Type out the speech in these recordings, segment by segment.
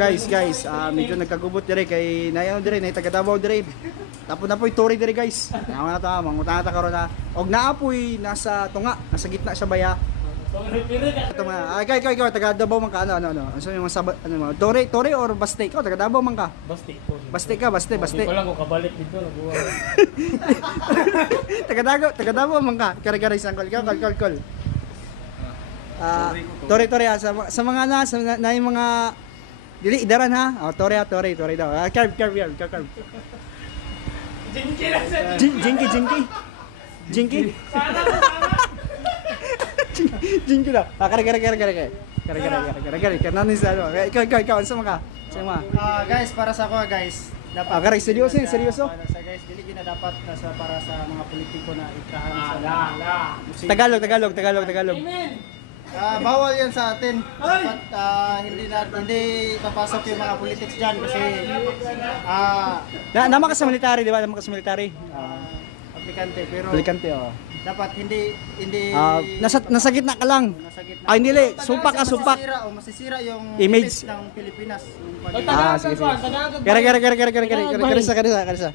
guys, medyo nagkagubot dire kay nayon dire nay taga Davao dire. Tapos na po'y turi dire guys. Naman na ta, mangutan ta karon na. Og naa po'y nasa tunga, nasa gitna sa baya. Ito mga, ikaw, taga Davao man ka, ano, so yung sabat, ano mo, Tore or Baste, ikaw, taga Davao man ka? Baste ka. Hindi ko lang kung kabalik dito, nabuha. taga Davao man ka, kare-kare isang call, call. Tore, sa mga na yung mga, dili, idaran ha, Tore daw, carve. Jinky. Jinky daw. Kare. Kanan sa ano. Ikaw sa mga. Guys, para sa ako guys, dapat Kare seryoso. Sa guys, dili gina dapat para sa mga politiko na itrahan sa Tagalog. bawal yan sa atin. Dapat hindi papasok yung mga politics diyan kasi Nama ka sa military, di ba? Nama ka sa military. aplikante pero Aplikante, oh. dapat hindi Nasa gitna ka lang. nasa gitna. Ay, hindi, sumpak. Masisira yung Image. ng Pilipinas. Yung Sige. Kare sa.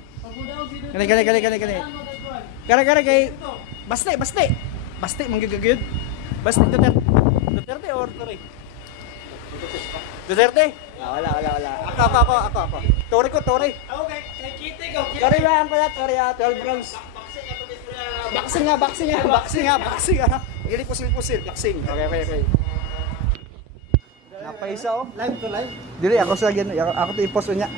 Kare kay Baste manggagagayod. Baste Duterte or Tory? Duterte? Wala. Ako. Tory. Okay, kay Kitty ko. Tory ba ang pala? Tory 12 rounds. Boxing nga. Hindi pusil. Boxing. Okay. Napaisa oh. Live to live. Dili ako sa ako to i-post niya.